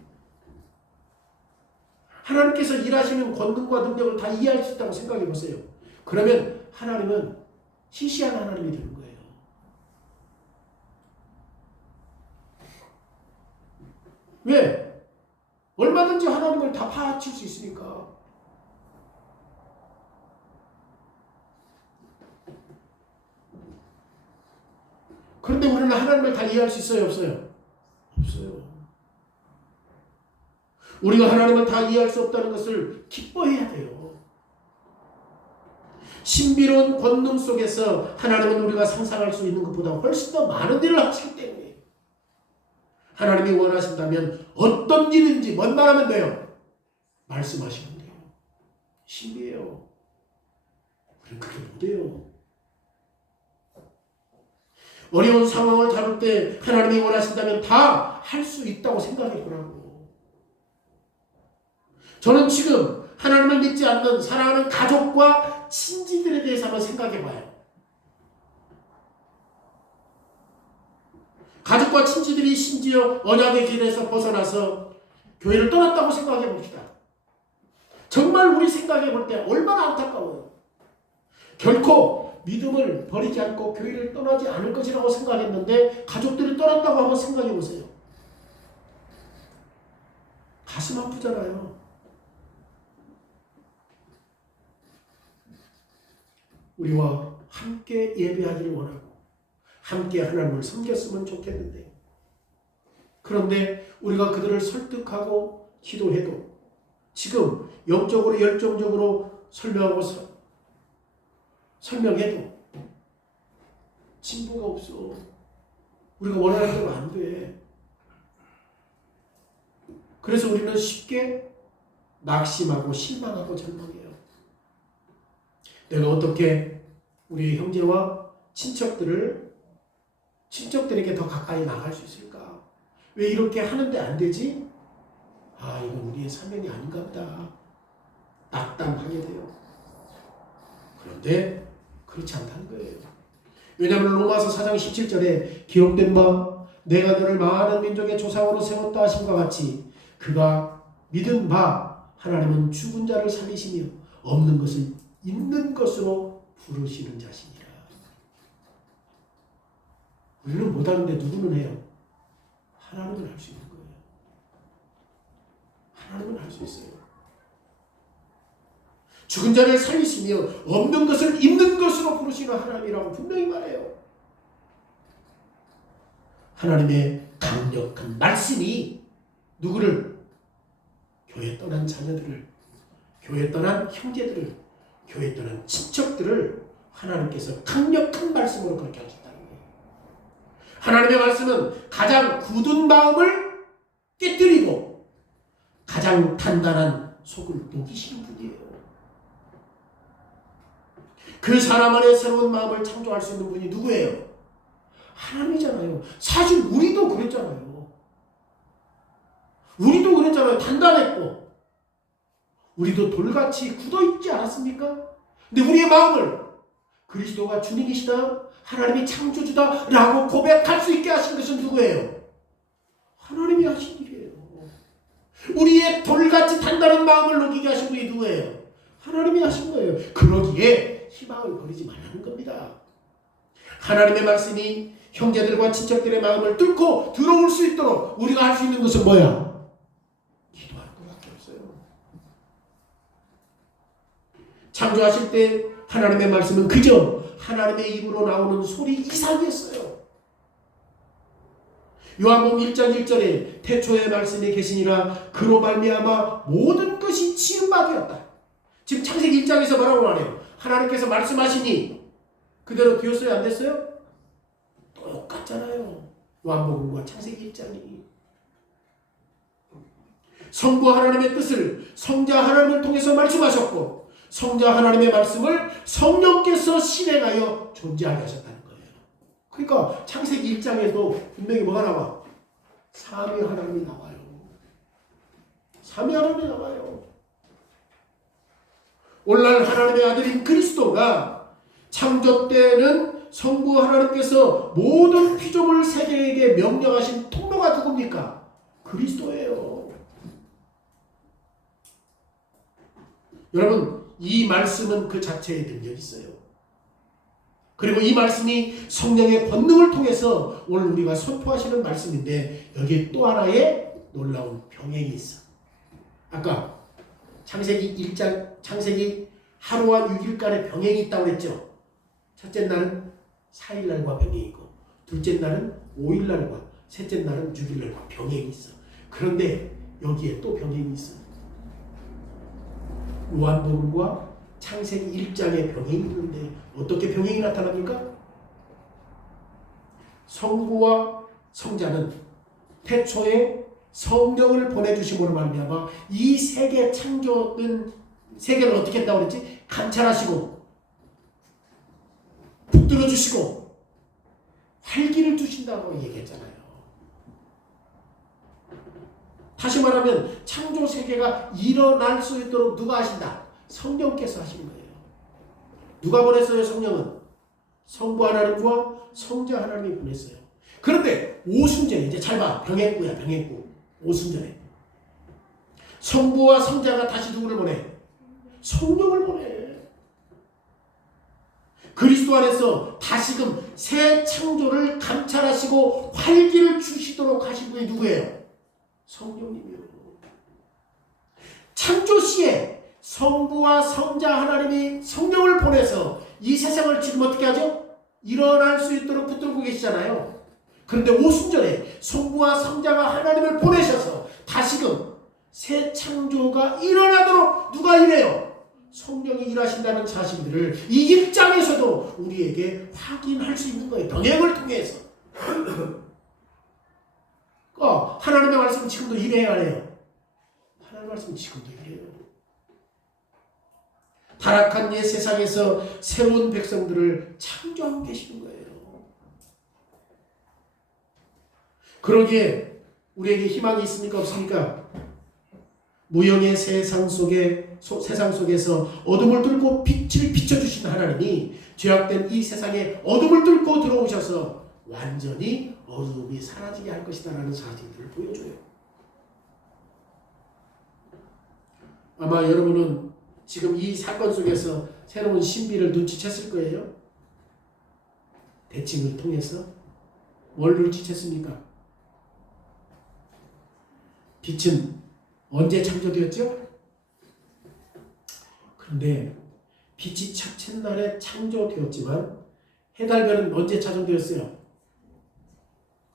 하나님께서 일하시는 권능과 능력을 다 이해할 수 있다고 생각해 보세요. 그러면 하나님은 시시한 하나님이 되는 거예요. 왜? 얼마든지 하나님을 다 파헤칠 수 있으니까. 그런데 우리는 하나님을 다 이해할 수 있어요? 없어요? 없어요. 우리가 하나님을 다 이해할 수 없다는 것을 기뻐해야 돼요. 신비로운 권능 속에서 하나님은 우리가 상상할 수 있는 것보다 훨씬 더 많은 일을 하시기 때문에 하나님이 원하신다면 어떤 일인지 뭔 말하면 돼요? 말씀하시면 돼요. 신비해요. 우리는 그렇게 못해요. 어려운 상황을 다룰 때 하나님이 원하신다면 다 할 수 있다고 생각해 보라고. 저는 지금 하나님을 믿지 않는 사랑하는 가족과 친지들에 대해서 한번 생각해 봐요. 가족과 친지들이 심지어 언약의 길에서 벗어나서 교회를 떠났다고 생각해 봅시다. 정말 우리 생각해 볼 때 얼마나 안타까워요. 결코 믿음을 버리지 않고 교회를 떠나지 않을 것이라고 생각했는데 가족들이 떠났다고 한번 생각해 보세요. 가슴 아프잖아요. 우리와 함께 예배하기를 원하고 함께 하나님을 섬겼으면 좋겠는데 그런데 우리가 그들을 설득하고 기도해도 지금 영적으로 열정적으로 설명해도 진보가 없어. 우리가 원하는 대로 안 돼. 그래서 우리는 쉽게 낙심하고 실망하고 절망해요. 내가 어떻게 우리 형제와 친척들에게 더 가까이 나갈 수 있을까? 왜 이렇게 하는데 안 되지? 아, 이건 우리의 사명이 아닌가 보다. 낙담하게 돼요. 그런데 그렇지 않다는 거예요. 왜냐하면 로마서 4장 17절에 기록된 바 내가 너를 많은 민족의 조상으로 세웠다 하심과 같이 그가 믿은 바 하나님은 죽은 자를 살리시며 없는 것을 있는 것으로 부르시는 자시니라. 우리는 못하는데 누구는 해요? 하나님은 할 수 있는 거예요. 하나님은 할 수 있어요. 죽은 자를 살리시며 없는 것을 있는 것으로 부르시는 하나님이라고 분명히 말해요. 하나님의 강력한 말씀이 누구를? 교회 떠난 자녀들을, 교회 떠난 형제들을, 교회 떠난 친척들을 하나님께서 강력한 말씀으로 그렇게 하셨다는 거예요. 하나님의 말씀은 가장 굳은 마음을 깨뜨리고 가장 단단한 속을 녹이시는 분이에요. 그 사람 안에 새로운 마음을 창조할 수 있는 분이 누구예요? 하나님이잖아요. 사실 우리도 그랬잖아요. 우리도 그랬잖아요. 단단했고 우리도 돌같이 굳어있지 않았습니까? 근데 우리의 마음을 그리스도가 주님이시다, 하나님이 창조주다 라고 고백할 수 있게 하신 것은 누구예요? 하나님이 하신 일이에요. 우리의 돌같이 단단한 마음을 녹이게 하신 분이 누구예요? 하나님이 하신 거예요. 그러기에 희망을 버리지 말라는 겁니다. 하나님의 말씀이 형제들과 친척들의 마음을 뚫고 들어올 수 있도록 우리가 할 수 있는 것은 뭐야? 기도하는 것밖에 없어요. 창조하실 때 하나님의 말씀은 그저 하나님의 입으로 나오는 소리 이상이었어요. 요한복음 1장 1절에 태초에 말씀이 계시니라 그로 말미암아 모든 것이 지은 바 되었다. 지금 창세기 1장에서 뭐라고 말해요? 하나님께서 말씀하시니 그대로 되었어요? 안 됐어요? 똑같잖아요. 요한복음과 창세기 1장이. 성부 하나님의 뜻을 성자 하나님을 통해서 말씀하셨고 성자 하나님의 말씀을 성령께서 실행하여 존재하게 하셨다는 거예요. 그러니까 창세기 1장에도 분명히 뭐가 나와? 삼위 하나님이 나와요. 삼위 하나님이 나와요. 오늘날 하나님의 아들인 그리스도가 창조 때는 성부 하나님께서 모든 피조물 세계에게 명령하신 통로가 누굽니까? 그리스도예요. 여러분, 이 말씀은 그 자체에 능력이 있어요. 그리고 이 말씀이 성령의 권능을 통해서 오늘 우리가 선포하시는 말씀인데 여기에 또 하나의 놀라운 병행이 있어. 아까 창세기 1장, 창세기 하루와 6일간의 병행이 있다고 그랬죠. 첫째 날은 4일날과 병행이 있고 둘째 날은 5일날과 셋째 날은 6일날과 병행이 있어. 그런데 여기에 또 병행이 있어. 요한복음과 창세기 1장에 병행이 있는데 어떻게 병행이 나타납니까? 성부와 성자는 태초에 성령을 보내주심으로 말미암아 이 세계 창조된 세계를 어떻게 했다고 그랬지? 감찰하시고 붙들어 주시고 활기를 주신다고 얘기했잖아요. 다시 말하면 창조 세계가 일어날 수 있도록 누가 하신다? 성령께서 하신 거예요. 누가 보냈어요? 성령은 성부 하나님과 성자 하나님이 보냈어요. 그런데 오순절에 이제 잘 봐. 병행구야. 병행구. 오순절에 성부와 성자가 다시 누구를 보내? 성령을 보내. 그리스도 안에서 다시금 새 창조를 감찰하시고 활기를 주시도록 하신 분이 누구예요? 성령님이요. 창조 시에 성부와 성자 하나님이 성령을 보내서 이 세상을 지금 어떻게 하죠? 일어날 수 있도록 붙들고 계시잖아요. 그런데 오순절에 성부와 성자가 하나님을 보내셔서 다시금 새 창조가 일어나도록 누가 일해요? 성령이 일하신다는 사실들을 이 1장에서도 우리에게 확인할 수 있는 거예요. 병행을 통해서. 하나님의 말씀은 지금도 일해야 해요. 하나님의 말씀은 지금도 일해요. 타락한 옛 세상에서 새로운 백성들을 창조하고 계시는 거예요. 그러기에 우리에게 희망이 있습니까? 없습니까? 무형의 세상 속에서 어둠을 뚫고 빛을 비춰주신 하나님이 죄악된 이 세상에 어둠을 뚫고 들어오셔서 완전히 어둠이 사라지게 할 것이다라는 사실들을 보여줘요. 아마 여러분은 지금 이 사건 속에서 새로운 신비를 눈치챘을 거예요. 대칭을 통해서 뭘 눈치챘습니까? 빛은 언제 창조되었죠? 그런데 빛이 첫째 창조되었지만 해달별은 언제 창조되었어요?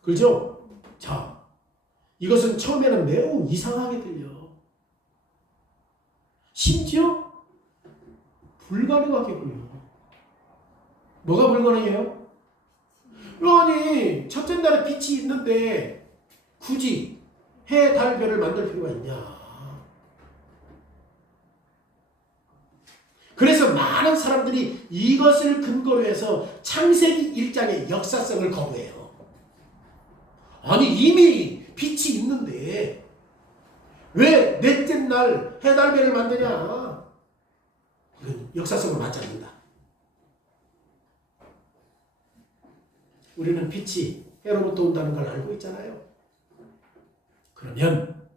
그렇죠? 자, 이것은 처음에는 매우 이상하게 들려. 심지어 불가능하게 보여. 뭐가 불가능해요? 아니, 첫째 날에 빛이 있는데 굳이 해, 달, 별을 만들 필요가 있냐? 그래서 많은 사람들이 이것을 근거로 해서 창세기 1장의 역사성을 거부해요. 아니, 이미 빛이 있는데 왜 넷째 날 해, 달, 별을 만드냐? 이건 역사성을 맞지 않는다. 우리는 빛이 해로부터 온다는 걸 알고 있잖아요. 그러면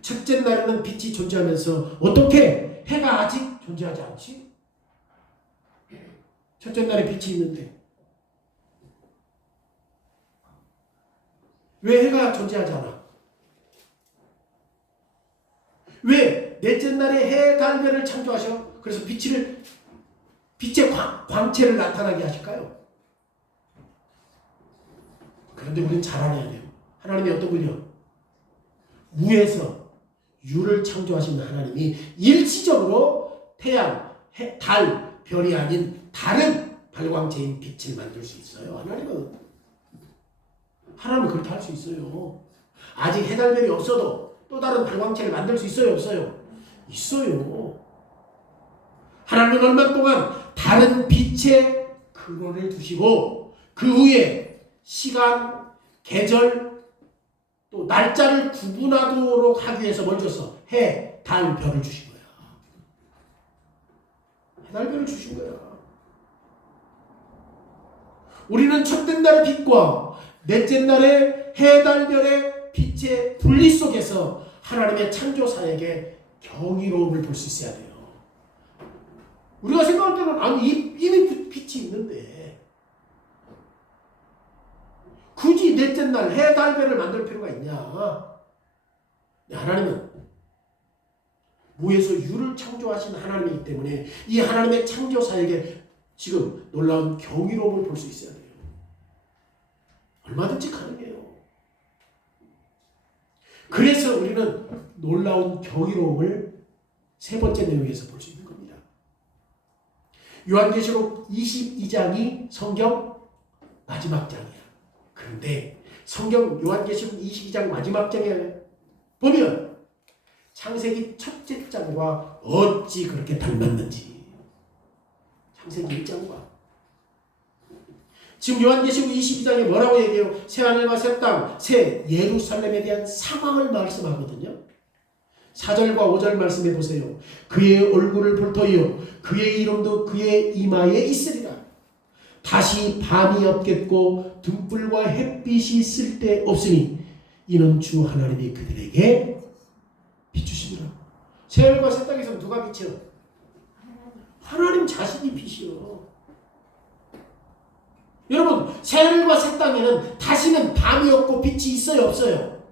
첫째 날에는 빛이 존재하면서 어떻게 해가 아직 존재하지 않지? 첫째 날에 빛이 있는데 왜 해가 존재하지 않아? 왜 넷째 날에 해, 달, 별을 창조하셔? 그래서 빛의 광채를 나타나게 하실까요? 그런데 우리는 잘 알아야 돼요. 하나님이 어떤 분이요? 무에서 유를 창조하신 하나님이 일시적으로 태양, 달, 별이 아닌 다른 발광체인 빛을 만들 수 있어요. 하나님은 그렇게 할 수 있어요. 아직 해달별이 없어도 또 다른 발광체를 만들 수 있어요? 없어요? 있어요. 하나님은 얼마 동안 다른 빛의 근원을 두시고 그 위에 시간, 계절, 또 날짜를 구분하도록 하기 위해서 뭘 줬어? 해, 달, 별을 주신 거야. 해, 달, 별을 주신 거야. 우리는 첫째 날의 빛과 넷째 날의 해, 달, 별의 빛의 분리 속에서 하나님의 창조사에게 경이로움을 볼 수 있어야 돼요. 우리가 생각할 때는 아니 이미 빛이 있는데 굳이 넷째 날 해, 달, 별을 만들 필요가 있냐? 하나님은 무에서 유를 창조하신 하나님이기 때문에 이 하나님의 창조사에게 지금 놀라운 경이로움을 볼 수 있어야 돼요. 얼마든지 가능해요. 그래서 우리는 놀라운 경이로움을 세 번째 내용에서 볼 수 있는 겁니다. 요한계시록 22장이 성경 마지막 장이야. 그런데 성경 요한계시록 22장 마지막 장에 보면 창세기 첫째 장과 어찌 그렇게 닮았는지. 창세기 1장과 지금 요한계시록 22장에 뭐라고 얘기해요? 새하늘과 새 땅, 새 예루살렘에 대한 상황을 말씀하거든요. 4절과 5절 말씀해 보세요. 그의 얼굴을 볼 터이요 그의 이름도 그의 이마에 있으리라. 다시 밤이 없겠고 등불과 햇빛이 쓸데없으니 이는 주 하나님이 그들에게 비추시리라. 새하늘과 새 땅에서 누가 비춰? 하나님 자신이 빛이요. 여러분, 새하늘과 새 땅에는 다시는 밤이 없고 빛이 있어요? 없어요?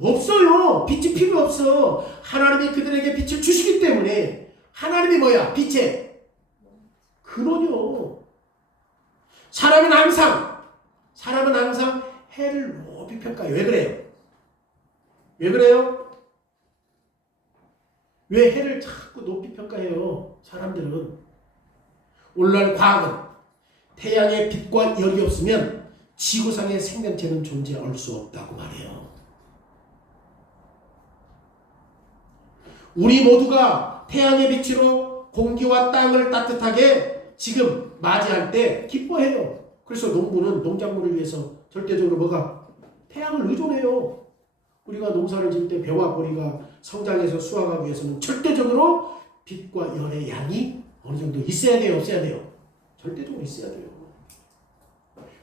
없어요. 빛이 필요 없어. 하나님이 그들에게 빛을 주시기 때문에 하나님이 뭐야? 빛의 근원이요. 사람은 항상 해를 높이 평가해요. 왜 그래요? 왜 그래요? 왜 해를 자꾸 높이 평가해요? 사람들은. 오늘날 과학은 태양의 빛과 열이 없으면 지구상의 생명체는 존재할 수 없다고 말해요. 우리 모두가 태양의 빛으로 공기와 땅을 따뜻하게 지금 맞이할 때 기뻐해요. 그래서 농부는 농작물을 위해서 절대적으로 뭐가? 태양을 의존해요. 우리가 농사를 지을 때 배와 보리가 성장해서 수확하기 위해서는 절대적으로 빛과 열의 양이 어느 정도 있어야 돼요? 없어야 돼요? 절대적으로 있어야 돼요.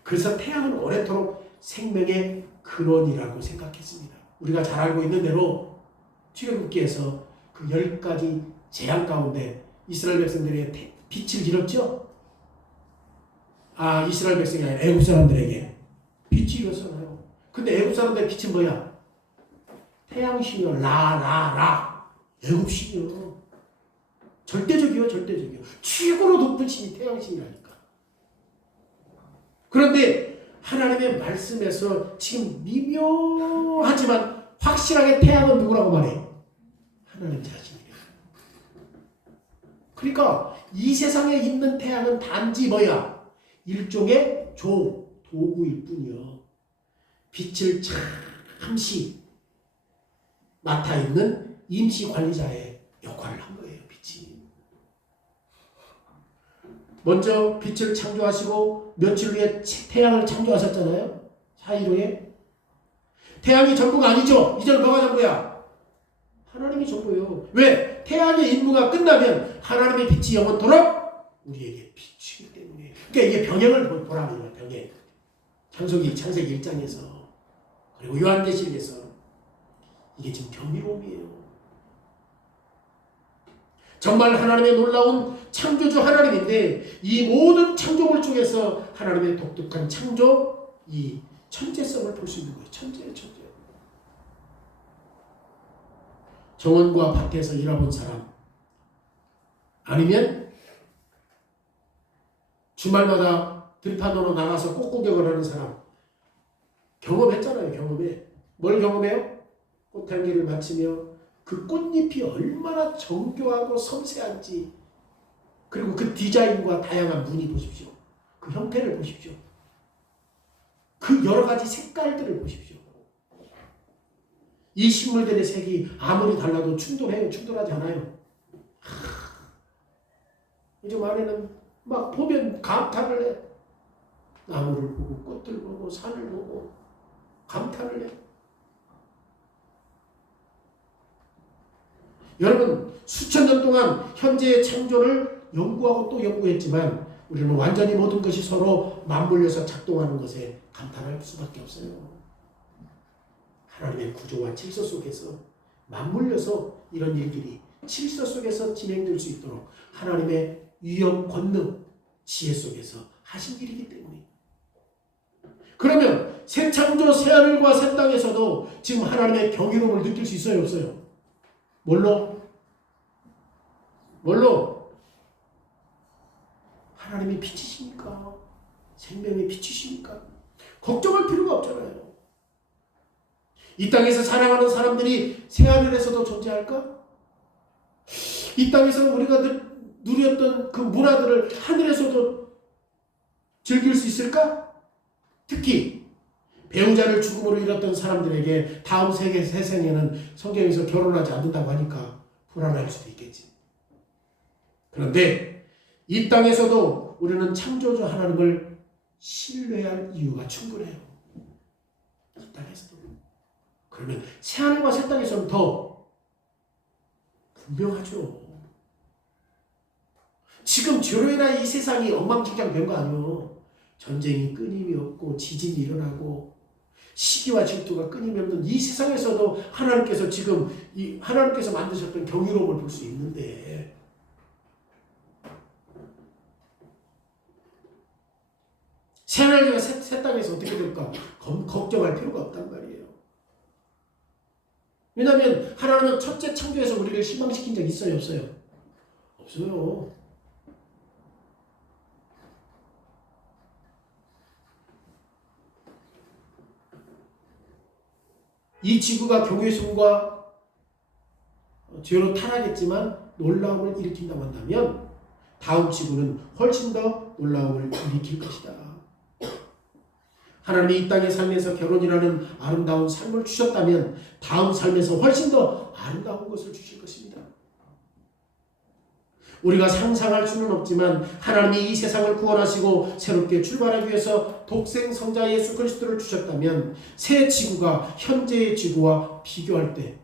그래서 태양은 오래도록 생명의 근원이라고 생각했습니다. 우리가 잘 알고 있는 대로 출애굽기에서 그 10가지 재앙 가운데 이스라엘 백성들의 빛을 잃었죠? 이스라엘 백성이 아니라 애굽 사람들에게 빛이 잃었잖아요. 근데 애굽 사람들의 빛은 뭐야? 태양신이요. 라. 애굽신이요. 절대적이요. 최고로 높은 신이 태양신이라니까. 그런데 하나님의 말씀에서 지금 미묘하지만 확실하게 태양은 누구라고 말해? 하나님 자신이에요. 그러니까 이 세상에 있는 태양은 단지 뭐야? 일종의 도구일 뿐이요. 빛을 잠시 맡아 있는 임시 관리자의 역할을 한 거예요. 빛이. 먼저 빛을 창조하시고 며칠 후에 태양을 창조하셨잖아요. 4일 후에. 태양이 전부가 아니죠. 이제는 뭐가 전부야? 하나님이 전부예요. 왜? 태양의 임무가 끝나면 하나님의 빛이 영원토록 우리에게 비추기 때문에. 그러니까 이게 병행을 보라는 병행. 창세기 1장에서 그리고 요한계시록에서 이게 지금 경이로움이에요. 정말 하나님의 놀라운 창조주 하나님인데 이 모든 창조물 중에서 하나님의 독특한 창조, 이 천재성을 볼 수 있는 거예요. 천재. 정원과 밭에서 일해본 사람, 아니면 주말마다 들판으로 나가서 꽃구경을 하는 사람 경험했잖아요. 뭘 경험해요? 꽃향기를 맡으며 그 꽃잎이 얼마나 정교하고 섬세한지, 그리고 그 디자인과 다양한 무늬 보십시오. 그 형태를 보십시오. 그 여러 가지 색깔들을 보십시오. 이 식물들의 색이 아무리 달라도 충돌하지 않아요. 요즘 안에는 막 보면 감탄을 해. 나무를 보고 꽃들 보고 산을 보고 감탄을 해. 여러분, 수천 년 동안 현재의 창조를 연구하고 또 연구했지만 우리는 완전히 모든 것이 서로 맞물려서 작동하는 것에 감탄할 수밖에 없어요. 하나님의 구조와 질서 속에서 맞물려서 이런 일들이 질서 속에서 진행될 수 있도록 하나님의 위엄, 권능, 지혜 속에서 하신 일이기 때문에. 그러면 새 창조, 새 하늘과 새 땅에서도 지금 하나님의 경이로움을 느낄 수 있어요, 없어요? 뭘로? 하나님이 빛이십니까? 생명의 빛이십니까? 걱정할 필요가 없잖아요. 이 땅에서 살아가는 사람들이 새하늘에서도 존재할까? 이 땅에서 우리가 누렸던 그 문화들을 하늘에서도 즐길 수 있을까? 특히 배우자를 죽음으로 잃었던 사람들에게 다음 세생에는 성경에서 결혼하지 않는다고 하니까 불안할 수도 있겠지. 그런데 이 땅에서도 우리는 창조주 하나님을 신뢰할 이유가 충분해요. 이 땅에서도. 그러면 새하늘과 새 땅에서는 더 분명하죠. 지금 죄로 인하여 이 세상이 엉망진창 된 거 아니에요. 전쟁이 끊임이 없고 지진이 일어나고 시기와 질투가 끊임이 없는 이 세상에서도 하나님께서 지금 하나님께서 만드셨던 경이로움을 볼 수 있는데, 새하늘과 새 땅에서 어떻게 될까 걱정할 필요가 없단 말이에요. 왜냐하면 하나님은 첫째 창조에서 우리를 실망시킨 적 있어요, 없어요? 없어요. 이 지구가 경외심과 죄로 타락했지만 놀라움을 일으킨다고 한다면 다음 지구는 훨씬 더 놀라움을 일으킬 것이다. 하나님이 이 땅의 삶에서 결혼이라는 아름다운 삶을 주셨다면 다음 삶에서 훨씬 더 아름다운 것을 주실 것입니다. 우리가 상상할 수는 없지만 하나님이 이 세상을 구원하시고 새롭게 출발하기 위해서 독생 성자 예수 그리스도를 주셨다면 새 지구가 현재의 지구와 비교할 때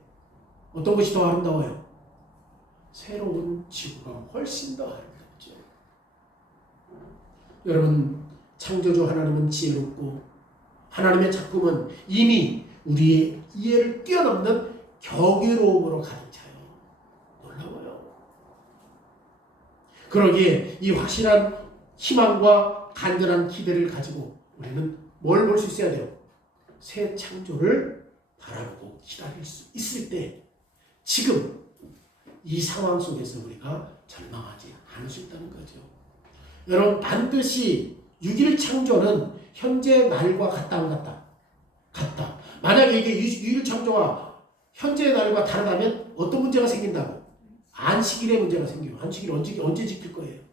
어떤 것이 더 아름다워요? 새로운 지구가 훨씬 더 아름답죠. 여러분, 창조주 하나님은 지혜롭고 하나님의 작품은 이미 우리의 이해를 뛰어넘는 경이로움으로 가득 차요. 놀라워요. 그러기에 이 확실한 희망과 간절한 기대를 가지고 우리는 뭘 볼 수 있어야 돼요? 새 창조를 바라보고 기다릴 수 있을 때 지금 이 상황 속에서 우리가 절망하지 않을 수 있다는 거죠. 여러분, 반드시 6일 창조는 현재 날과 같다 안 같다? 같다. 만약에 이게 6일 창조와 현재의 날과 다르다면 어떤 문제가 생긴다고? 안식일의 문제가 생겨요. 안식일 언제 지킬 거예요?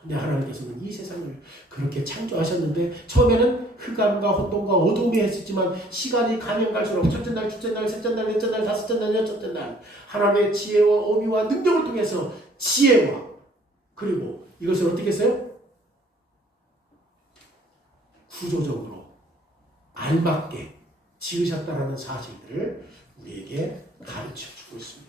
근데 하나님께서는 이 세상을 그렇게 창조하셨는데 처음에는 흑암과 혼돈과 어둠이 했었지만 시간이 가면 갈수록 첫째 날, 둘째 날, 셋째 날, 넷째 날, 다섯째 날, 여섯째 날 하나님의 지혜와 어미와 능력을 통해서 지혜와 그리고 이것을 어떻게 했어요? 구조적으로 알맞게 지으셨다라는 사실들을 우리에게 가르쳐 주고 있습니다.